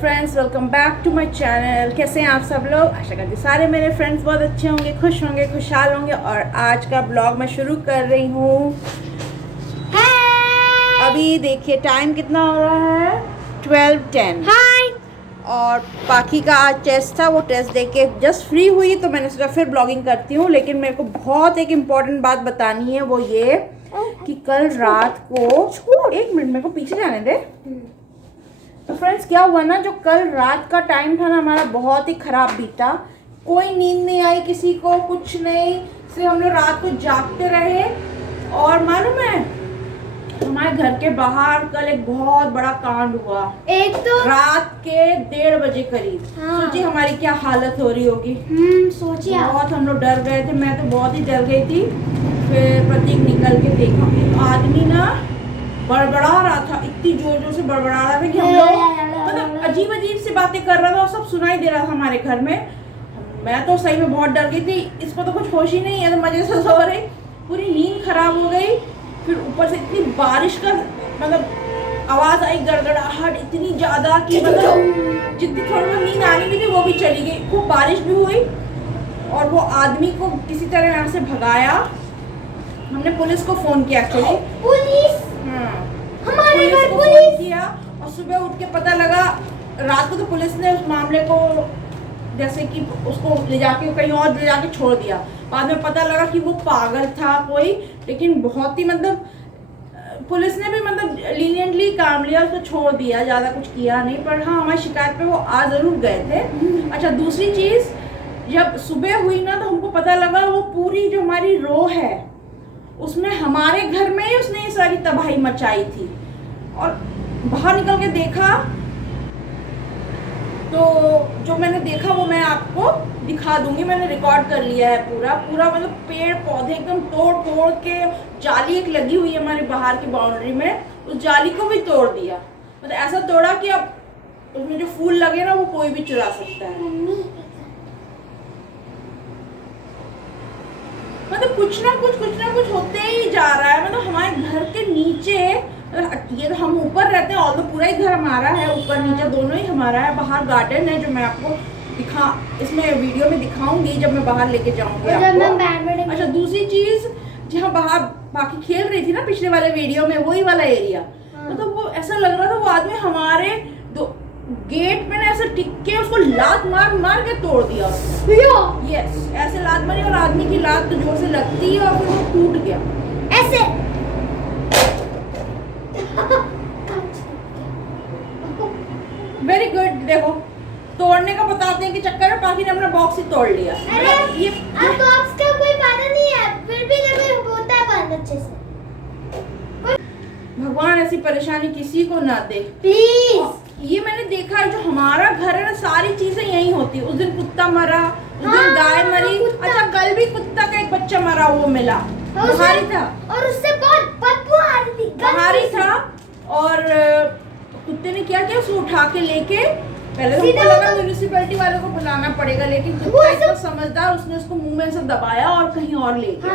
Friends, welcome back to my channel. कैसे हैं आप सब लोग? आशा करती सारे मेरे फ्रेंड्स बहुत अच्छे होंगे, खुश होंगे, खुशहाल होंगे। और आज का ब्लॉग मैं शुरू कर रही हूँ। अभी देखिए टाइम कितना हो रहा है, 12:10। हाय। और बाकी का आज टेस्ट था, वो टेस्ट दे के जस्ट फ्री हुई तो मैंने सोचा फिर ब्लॉगिंग करती हूँ। लेकिन मेरे को बहुत एक इम्पॉर्टेंट बात बतानी है, वो ये कि कल रात को, एक मिनट मेरे को पीछे जाने दे। तो फ्रेंड्स क्या हुआ ना, जो कल रात का टाइम था ना हमारा, बहुत ही ख़राब बीता। कोई नींद नहीं आई किसी को, कुछ नहीं, सिर्फ हम लोग रात को जागते रहे। और मालूम है हमारे घर के बाहर कल एक बहुत बड़ा कांड हुआ। एक तो रात के 1:30 बजे करीब। हाँ। सोचिए हमारी क्या हालत हो रही होगी। सोचिए बहुत हम लोग डर गए थे, मैं तो बहुत ही डर गई थी। फिर प्रतीक निकल के देखा, एक आदमी ना बड़बड़ा रहा था, इतनी जोर जोर से बड़बड़ा रहा था कि हम लोग मतलब अजीब अजीब सी बातें कर रहा था और सब सुनाई दे रहा था हमारे घर में। मैं तो सही में बहुत डर गई थी, इसको तो कुछ होश ही नहीं है, तो मजे से सो रही, पूरी नींद खराब हो गई। फिर ऊपर से इतनी बारिश का मतलब आवाज आई, गड़गड़ाहट इतनी ज्यादा कि मतलब जितनी थोड़ी बहुत नींद आनी भी थी वो भी चली गई। खूब बारिश भी हुई और वो आदमी को किसी तरह यहाँ से भगाया। हमने पुलिस को फोन किया, एक्चुअली पुलिस हमारे घर पुलिस किया। और सुबह उठ के पता लगा, रात को तो पुलिस ने उस मामले को जैसे कि उसको ले जाके कहीं और ले जाके छोड़ दिया। बाद में पता लगा कि वो पागल था कोई, लेकिन बहुत ही मतलब पुलिस ने भी मतलब लीनियंटली काम लिया, उसको छोड़ दिया, ज़्यादा कुछ किया नहीं। पर हाँ, हमारी शिकायत पे वो आ ज़रूर गए थे। अच्छा, दूसरी चीज़, जब सुबह हुई ना तो हमको पता लगा वो पूरी जो हमारी रो है उसमें हमारे घर में ही उसने ये सारी तबाही मचाई थी। और बाहर निकल के देखा तो जो मैंने देखा वो मैं आपको दिखा दूंगी। मैंने रिकॉर्ड कर लिया है पूरा पूरा, मतलब पेड़ पौधे एकदम तोड़ फोड़ के, जाली एक लगी हुई है हमारे बाहर की बाउंड्री में, उस जाली को भी तोड़ दिया। मतलब ऐसा तोड़ा कि अब उसमें जो फूल लगे ना वो कोई भी चुरा सकता है। मतलब कुछ ना कुछ होते ही जा रहा है। मतलब हमारे घर के नीचे, ये तो हम ऊपर रहते हैं, ऑल्दो पूरा ही घर हमारा है, ऊपर नीचे दोनों ही हमारा है। बाहर गार्डन है जो मैं आपको इसमें वीडियो में दिखाऊंगी जब मैं बाहर लेके जाऊंगी आपको। अच्छा, दूसरी चीज, जहाँ बाहर बाकी खेल रही थी ना पिछले वाले वीडियो में, वही वाला एरिया, मतलब वो ऐसा लग रहा था वो आदमी हमारे गेट पे ना ऐसे टिक के उसको लात मार के तोड़ दिया उसने। यस, ऐसे लात मारी और आदमी की लात तो जोर से लगती है और फिर वो टूट गया ऐसे। Very good. देखो, तोड़ने का बताते हैं कि चक्कर में पाकी ने अपना बॉक्स ही तोड़ लिया। अरे ये बॉक्स का कोई फायदा नहीं है, फिर भी जब होता है बंद अच्छे से। भगवान ऐसी परेशानी किसी को ना दे प्लीज। ये मैंने देखा है, जो हमारा घर है ना, सारी चीजें यही होती है। उस दिन कुत्ता मरा, उस दिन गाय मरी। अच्छा, कल भी कुत्ता का एक बच्चा मरा, वो मिला, बाहरी था और उससे बहुत बदबू आ रही थी, बाहरी था। और कुत्ते ने क्या किया, उसको उठा के लेके, पहले तो हमको लगा म्युनिसिपैलिटी वालों को बुलाना पड़ेगा, लेकिन कुत्ता इतना समझदार, उसने उसको मुंह में से दबाया और कहीं और ले गया।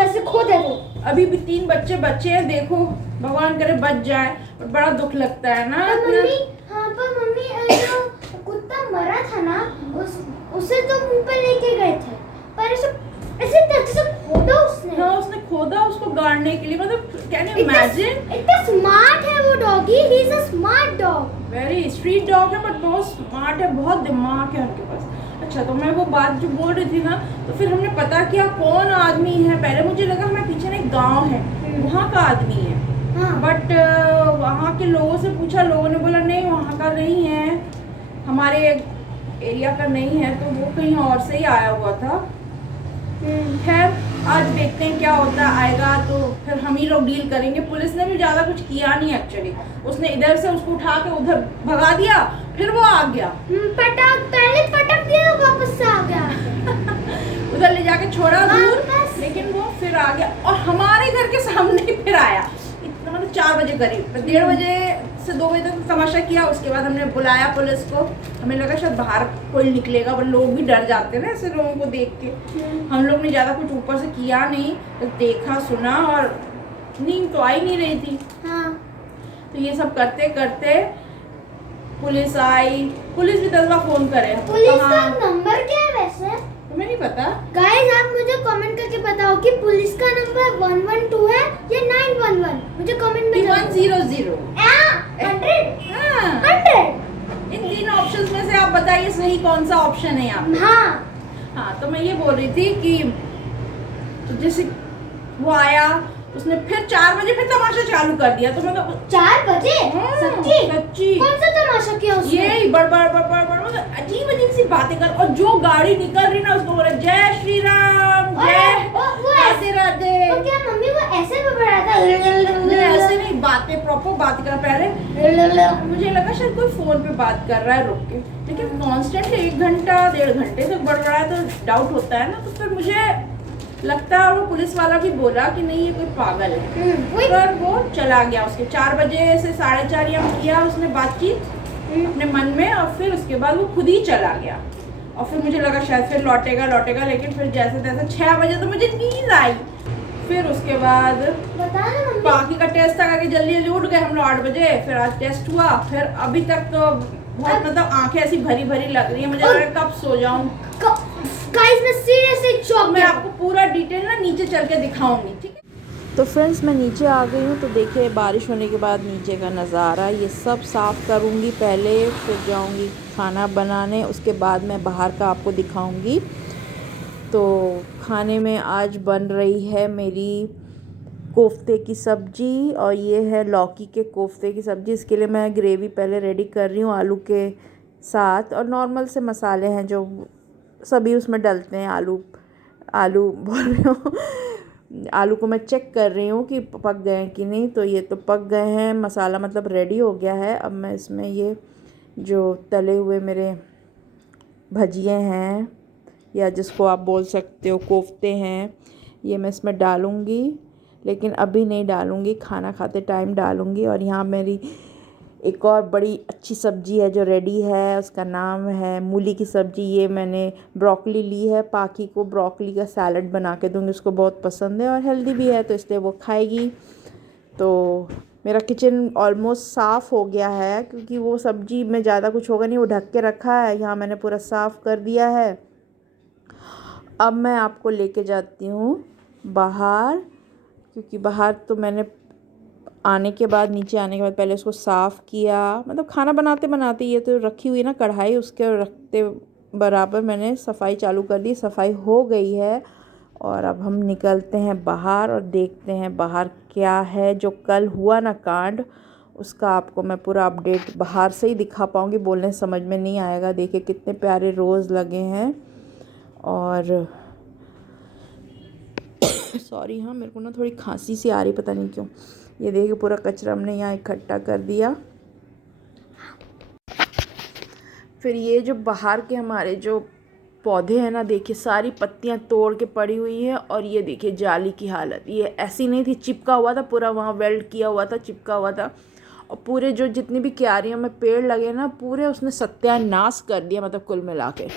ऐसे खो दे दो। अभी भी 3 बच्चे बच्चे हैं, देखो भगवान करे बच जाए, और बड़ा दुख लगता है ना। मम्मी, हाँ पर मम्मी, जो कुत्ता मरा था ना, उसे तो मुंह पे लेके गए थे, पर ऐसे खोदा उसने। हाँ, उसने खोदा उसको गाड़ने के लिए। मतलब कैन यू इमेजिन, इतना स्मार्ट है वो doggy, he is a smart dog. Very street dog है, बट बहुत स्मार्ट है, बहुत दिमाग है उनके पास। अच्छा, तो मैं वो बात जो बोल रही थी ना, तो फिर हमने पता किया कौन आदमी है। पहले मुझे लगा हमारे पीछे ना एक गाँव है, वहाँ का आदमी है। हाँ। बट वहाँ के लोगों से पूछा, लोगों ने बोला नहीं वहाँ का नहीं है, हमारे एरिया का नहीं है, तो वो कहीं और से ही आया हुआ था। खैर, आज देखते हैं क्या होता है, आएगा तो फिर हम ही लोग डील करेंगे। पुलिस ने भी ज़्यादा कुछ किया नहीं एक्चुअली, उसने इधर से उसको उठा के उधर भगा दिया, फिर वो आ गया, पहले पटक दिया, वापस से आ गया उधर ले जाके छोड़ा दूर, लेकिन वो फिर आ गया और हमारे घर के सामने फिर आया। मतलब 4 बजे करीब, 1:30 बजे से 2 बजे तक तमाशा किया। उसके बाद हमने बुलाया पुलिस को, हमें लगा शायद बाहर कोई निकलेगा, पर लोग भी डर जाते हैं ना ऐसे लोगों को देख के। हम लोग ने ज़्यादा कुछ ऊपर से किया नहीं, तो देखा सुना और नींद तो आई नहीं रही थी। हाँ। तो ये सब करते करते पुलिस आई, पुलिस भी 10 बार फोन करे। पुलिस का कहाँ? नंबर क्या है वैसे? तुम्हें नहीं पता? गाइस आप मुझे कमेंट करके बताओ कि पुलिस का नंबर 112 है या 911। मुझे कमेंट में 100। 100 हाँ, 100। इन 3 ऑप्शंस में से आप बताइए सही कौन सा ऑप्शन है यहाँ पे। हाँ, तो मैं ये बोल रही थी कि जैसे वो आया, उसने फिर 4 बजे फिर तमाशा चालू कर दिया। तो मैं 4 बजे? सच्ची? सच्ची कौन सा तमाशा किया उसने? ये बड़ मतलब अजीब अजीब सी बातें कर, और जो गाड़ी निकल रही ना उसको बोले जय श्री राम, जय राधे राधे। तो क्या मम्मी वो ऐसे बोल रहा था? ऐसे नहीं, बातें प्रॉपर बात कर। पहले मुझे लगा शायद कोई फोन पे बात कर रहा है रुक के, लेकिन कॉन्स्टेंट 1 घंटा 1.5 घंटे तक बढ़ रहा है, तो डाउट होता है ना। तो फिर मुझे लगता है वो पुलिस वाला भी बोला कि नहीं ये कोई पागल है। पर वो चला गया। उसके 4 बजे से 4:30 या किया उसने बातचीत अपने मन में, और फिर उसके बाद वो खुद ही चला गया। और फिर मुझे लगा शायद फिर लौटेगा, लेकिन फिर जैसे तैसे 6 बजे तो मुझे नींद आई। फिर उसके बाद बाकी का टेस्ट था कि जल्दी जल्दी उठ गए हम लोग 8 बजे। फिर आज टेस्ट हुआ। फिर अभी तक तो बहुत मतलब आंखें ऐसी भरी भरी लग रही है, मुझे लग रहा है कब सो जाऊं। गाइस मैं सीरियसली शॉक। मैं आपको पूरा डिटेल ना नीचे चल के दिखाऊंगी, ठीक है। तो फ्रेंड्स मैं नीचे आ गई हूँ। तो देखिए बारिश होने के बाद नीचे का नज़ारा, ये सब साफ़ करूँगी पहले, फिर जाऊँगी खाना बनाने, उसके बाद मैं बाहर का आपको दिखाऊँगी। तो खाने में आज बन रही है मेरी कोफ्ते की सब्ज़ी, और ये है लौकी के कोफ्ते की सब्ज़ी। इसके लिए मैं ग्रेवी पहले रेडी कर रही हूँ आलू के साथ, और नॉर्मल से मसाले हैं जो सभी उसमें डलते हैं। आलू बोल रही हूँ आलू को मैं चेक कर रही हूँ कि पक गए हैं कि नहीं। तो ये तो पक गए हैं, मसाला मतलब रेडी हो गया है। अब मैं इसमें ये जो तले हुए मेरे भजिए हैं, या जिसको आप बोल सकते हो कोफ्ते हैं, ये मैं इसमें डालूँगी, लेकिन अभी नहीं डालूँगी, खाना खाते टाइम डालूँगी। और यहाँ मेरी एक और बड़ी अच्छी सब्ज़ी है जो रेडी है, उसका नाम है मूली की सब्ज़ी। ये मैंने ब्रोकली ली है, पाखी को ब्रोकली का सैलड बना के दूँगी, उसको बहुत पसंद है और हेल्दी भी है, तो इसलिए वो खाएगी। तो मेरा किचन ऑलमोस्ट साफ़ हो गया है, क्योंकि वो सब्ज़ी में ज़्यादा कुछ होगा नहीं, वो ढक के रखा है। यहाँ मैंने पूरा साफ़ कर दिया है। अब मैं आपको लेके जाती हूँ बाहर, क्योंकि बाहर तो मैंने आने के बाद, नीचे आने के बाद पहले उसको साफ़ किया। मतलब खाना बनाते बनाते ये तो रखी हुई ना कढ़ाई, उसके रखते बराबर मैंने सफाई चालू कर दी। सफाई हो गई है, और अब हम निकलते हैं बाहर और देखते हैं बाहर क्या है। जो कल हुआ ना कांड, उसका आपको मैं पूरा अपडेट बाहर से ही दिखा पाऊँगी, बोलने समझ में नहीं आएगा। देखिए कितने प्यारे रोज़ लगे हैं। और सॉरी, हाँ मेरे को ना थोड़ी खांसी सी आ रही, पता नहीं क्यों। ये देखिए पूरा कचरा हमने यहाँ इकट्ठा कर दिया। फिर ये जो बाहर के हमारे जो पौधे हैं ना, देखिए सारी पत्तियाँ तोड़ के पड़ी हुई हैं। और ये देखिए जाली की हालत, ये ऐसी नहीं थी, चिपका हुआ था पूरा, वहाँ वेल्ड किया हुआ था, चिपका हुआ था। और पूरे जो जितनी भी क्यारियों में पेड़ लगे ना, पूरे उसने सत्यानाश कर दिया, मतलब कुल मिला के।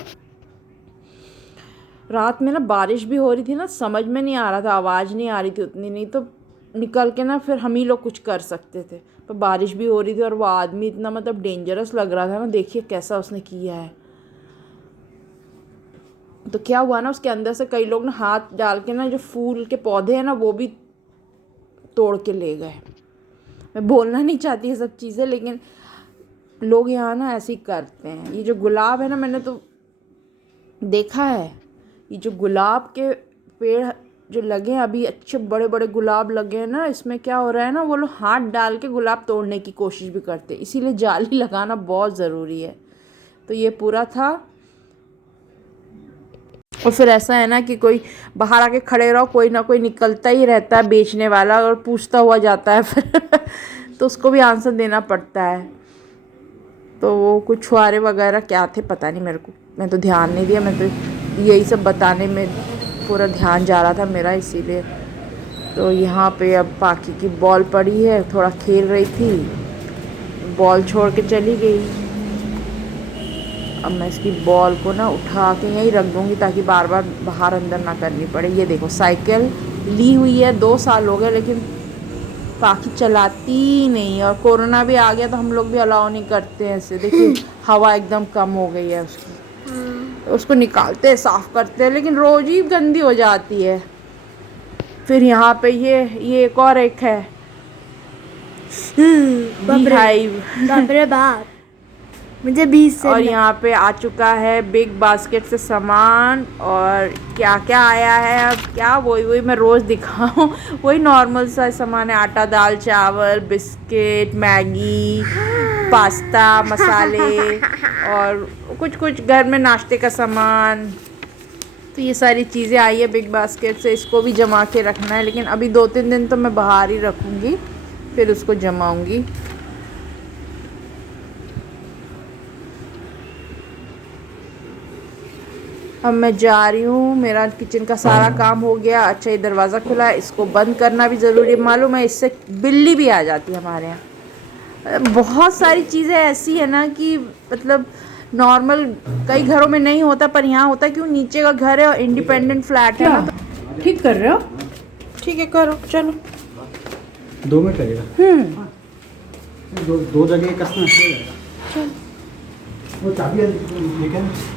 रात में ना बारिश भी हो रही थी ना, समझ में नहीं आ रहा था, आवाज़ नहीं आ रही थी उतनी, नहीं तो निकल के ना फिर हम ही लोग कुछ कर सकते थे। तो बारिश भी हो रही थी, और वो आदमी इतना मतलब डेंजरस लग रहा था ना, देखिए कैसा उसने किया है। तो क्या हुआ ना, उसके अंदर से कई लोग ना हाथ डाल के ना जो फूल के पौधे हैं ना, वो भी तोड़ के ले गए। मैं बोलना नहीं चाहती ये सब चीज़ें, लेकिन लोग यहाँ ना ऐसे ही करते हैं। ये जो गुलाब है ना, मैंने तो देखा है, ये जो गुलाब के पेड़ जो लगे हैं अभी, अच्छे बड़े बड़े गुलाब लगे हैं ना, इसमें क्या हो रहा है ना, वो लोग हाथ डाल के गुलाब तोड़ने की कोशिश भी करते हैं। इसीलिए जाली लगाना बहुत ज़रूरी है। तो ये पूरा था। और फिर ऐसा है ना कि कोई बाहर आके खड़े रहो, कोई ना कोई निकलता ही रहता है बेचने वाला, और पूछता हुआ जाता है फिर तो उसको भी आंसर देना पड़ता है। तो वो कुछ छुआरे वगैरह क्या थे पता नहीं मेरे को, मैं तो ध्यान नहीं दिया। मैं तो यही सब बताने में पूरा ध्यान जा रहा था मेरा, इसीलिए। तो यहाँ पे अब पाखी की बॉल पड़ी है, थोड़ा खेल रही थी, बॉल छोड़ के चली गई। अब मैं इसकी बॉल को ना उठा के यहीं रख दूँगी, ताकि बार बार बाहर अंदर ना करनी पड़े। ये देखो साइकिल ली हुई है, 2 साल हो गए, लेकिन पाखी चलाती ही नहीं, और कोरोना भी आ गया तो हम लोग भी अलाउ नहीं करते हैं ऐसे। देखिए हवा एकदम कम हो गई है उसकी, उसको निकालते हैं, साफ करते हैं, लेकिन रोज ही गंदी हो जाती है। फिर यहाँ पे ये एक और एक है बीहाइव, बाप रे बाप, मुझे 20 से और यहाँ पे आ चुका है बिग बास्केट से सामान। और क्या क्या आया है अब, क्या वही मैं रोज़ दिखाऊं वही नॉर्मल सा सामान है। आटा, दाल, चावल, बिस्किट, मैगी, पास्ता, मसाले और कुछ घर में नाश्ते का सामान। तो ये सारी चीज़ें आई है बिग बास्केट से। इसको भी जमा के रखना है, लेकिन अभी 2-3 दिन तो मैं बाहर ही रखूँगी, फिर उसको जमाऊँगी। अब मैं जा रही हूँ, मेरा किचन का सारा काम हो गया। अच्छा ये दरवाज़ा खुला है, इसको बंद करना भी ज़रूरी है। मालूम है इससे बिल्ली भी आ जाती है हमारे यहाँ। बहुत सारी चीज़ें ऐसी है ना कि मतलब नॉर्मल कई घरों में नहीं होता, पर यहाँ होता है। क्यों, नीचे का घर है और इंडिपेंडेंट फ्लैट है ना। तो ठीक कर रहे हो? ठीक है करो, चलो 2 मिनट लगेगा। दो जगह कसना है। वो चाबी लेके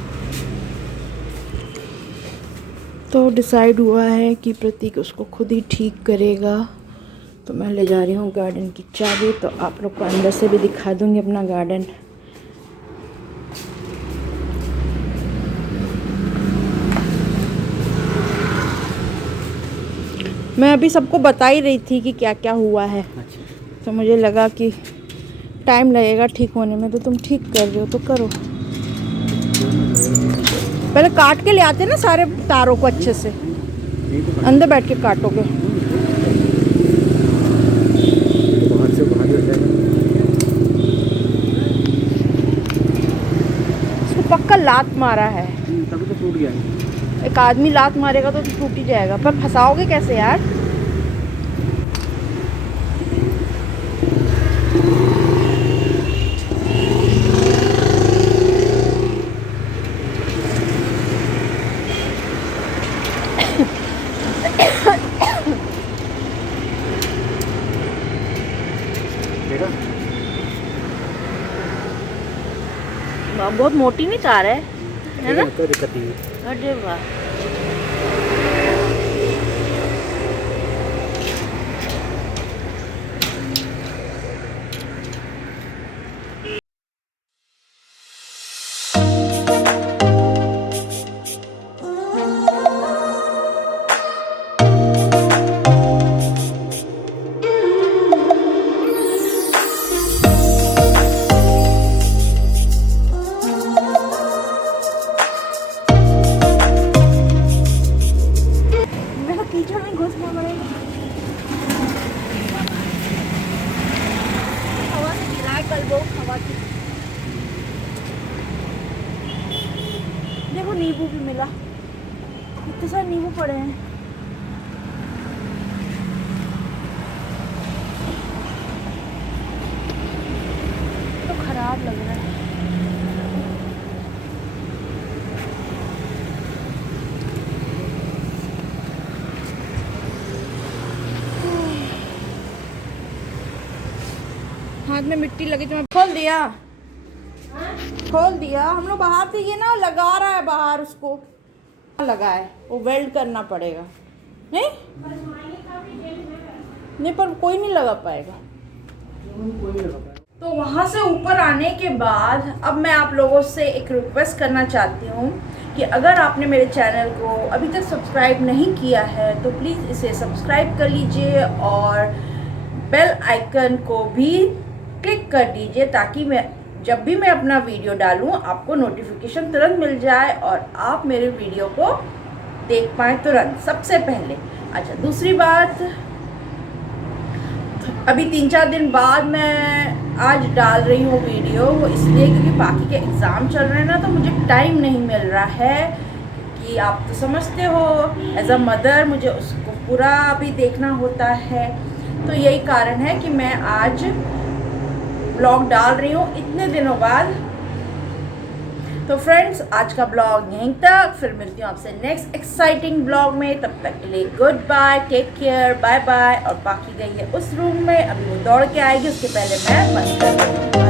तो डिसाइड हुआ है कि प्रतीक उसको खुद ही ठीक करेगा। तो मैं ले जा रही हूँ गार्डन की चाबी, तो आप लोग को अंदर से भी दिखा दूँगी अपना गार्डन। मैं अभी सबको बता ही रही थी कि क्या क्या हुआ है। अच्छा। तो मुझे लगा कि टाइम लगेगा ठीक होने में, तो तुम ठीक कर रहे हो तो करो। पहले काट के ले आते ना सारे तारों को अच्छे से, अंदर बैठ के काटोगे। बाहर से बाहर हो जाएगा। इसको पक्का लात मारा है, तभी तो टूट गया है। एक आदमी लात मारेगा तो टूट ही जाएगा। पर फंसाओगे कैसे यार? बहुत मोटी नहीं कार है ना? कोई दिक्कत नहीं है। अरे वाह, कीचड़ में घुसना पड़ेगा। हवा से गिरा है कल बहुत हवा की। देखो नींबू भी मिला, इतने सारे नींबू पड़े हैं। तो खराब लग रहा है। हाथ में मिट्टी लगी तो मैं खोल दिया, खोल दिया। हम लोग बाहर थे, ये ना लगा रहा है बाहर, उसको लगा है, वो वेल्ड करना पड़ेगा। नहीं नहीं, पर कोई नहीं लगा पाएगा। तो वहाँ से ऊपर आने के बाद अब मैं आप लोगों से एक रिक्वेस्ट करना चाहती हूँ कि अगर आपने मेरे चैनल को अभी तक सब्सक्राइब नहीं किया है तो प्लीज़ इसे सब्सक्राइब कर लीजिए और बेल आइकन को भी क्लिक कर दीजिए, ताकि जब भी मैं अपना वीडियो डालूं आपको नोटिफिकेशन तुरंत मिल जाए और आप मेरे वीडियो को देख पाएँ तुरंत सबसे पहले। अच्छा, दूसरी बात, अभी 3-4 दिन बाद मैं आज डाल रही हूँ वीडियो, वो इसलिए क्योंकि बाकी के एग्ज़ाम चल रहे हैं ना, तो मुझे टाइम नहीं मिल रहा है। कि आप तो समझते हो एज अ मदर मुझे उसको पूरा भी देखना होता है। तो यही कारण है कि मैं आज ब्लॉग डाल रही हूँ इतने दिनों बाद। तो फ्रेंड्स आज का ब्लॉग यहीं तक, फिर मिलती हूँ आपसे नेक्स्ट एक्साइटिंग ब्लॉग में। तब तक के लिए goodbye, take care, bye bye. और बाकी गई है उस रूम में, अभी वो दौड़ के आएगी, उसके पहले मैं बंद कर दूँगी।